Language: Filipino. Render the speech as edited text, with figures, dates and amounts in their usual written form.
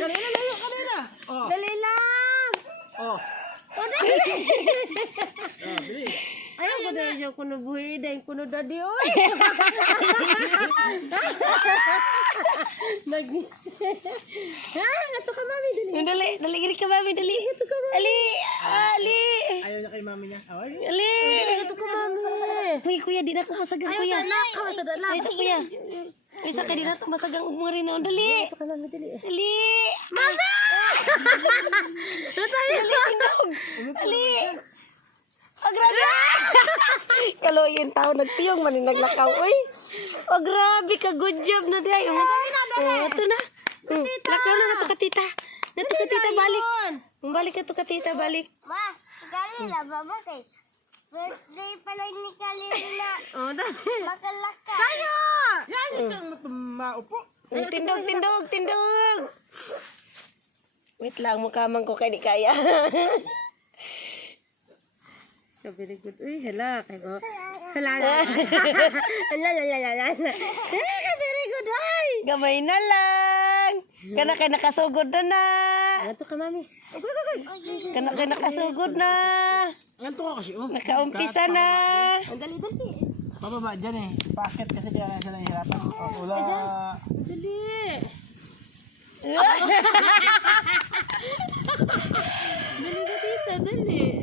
Kanina, layo, kanina. Oh. Dali lang. Oh. O, dali. Bili. Ayaw ko na siya kuno buhi. Dahil kuno dadi, oy. Nag-isip. Ha? Ngato ka, mami. Dali. Dali giri ka, mami. Dali. Ngato ka, mami. Ali. Ayaw niya kay mami niya. Away. Ali. Ngato ka, mami. Kuya, di na ako masagang, kuya. Ayaw sana ka. Masada lang. Ay, sa kuya. Isa ka di na ito masagang mo rin. Dali. Ngato ka, mami. Dali. Mama! Dali, tindog. Ali. Oh, grabe! Kalo yung tao nagpiyong, manin naglakaw. Uy! Oh, grabe ka. Good job na di. Oh, ito na. Lakaw na nga to ka, tita. Nato ka, tita, balik. Balik ka to ka, tita, balik. Ma, Kalila, baba kay. Birthday pala ni Kalila. Oh, dali. Makalaka. Tayo! Yan, isang maupo. Tindog. Wait lang, mukhamang ko kay di kaya. So, very good. Uy, hala. Kay ko. Hala. Very good, ay. Gamay na lang. Kana kay nakasugod na na. Ato ka, mami. Kana kay nakasugod na. Ganito ko kasi, oh. Nakaumpisa na. Dali. Pababa dyan eh. Basket kasi kaya na siya nahihirapan. Oh, ula. Dali. Dali ka, tita. Dali.